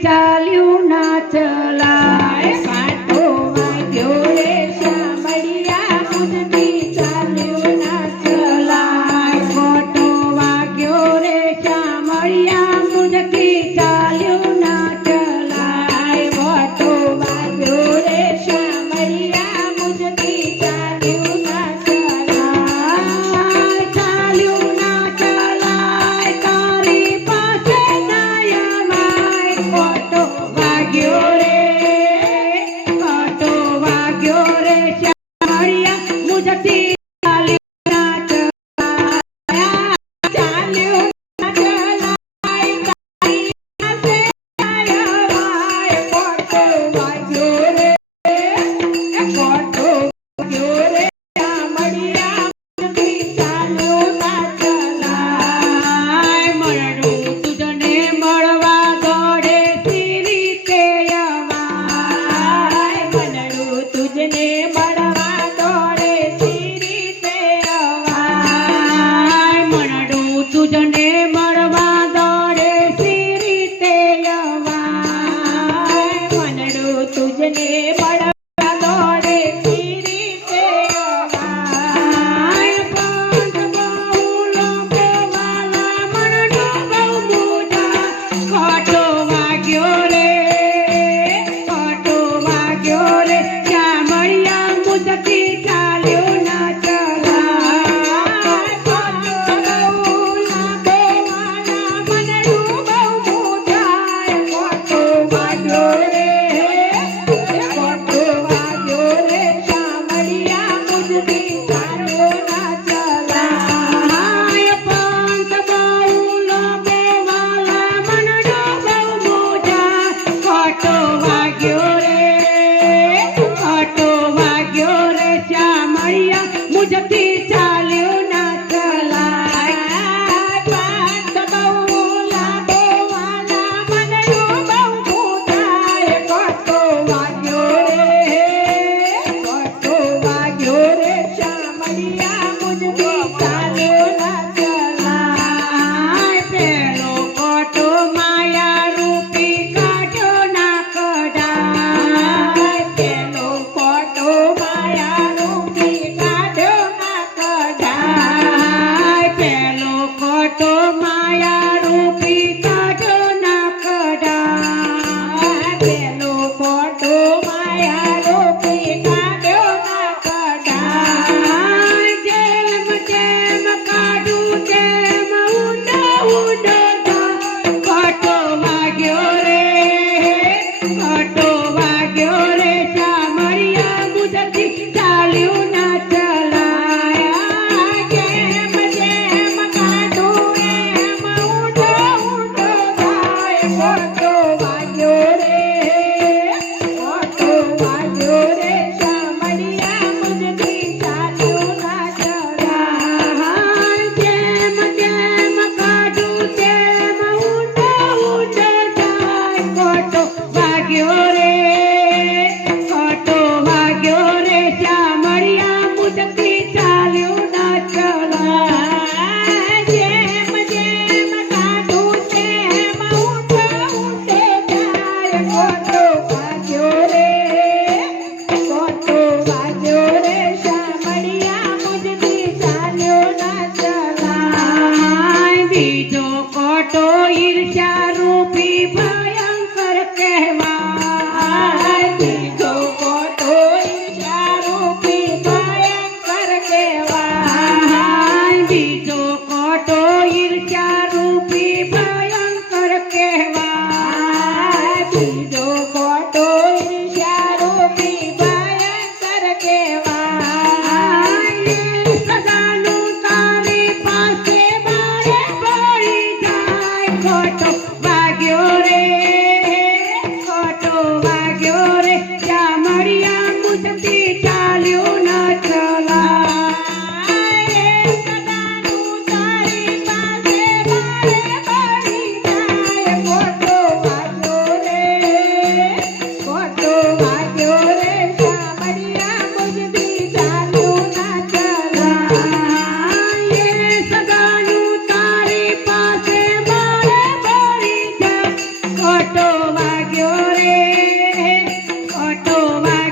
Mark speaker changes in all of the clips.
Speaker 1: tell you not. to.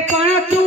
Speaker 1: પણ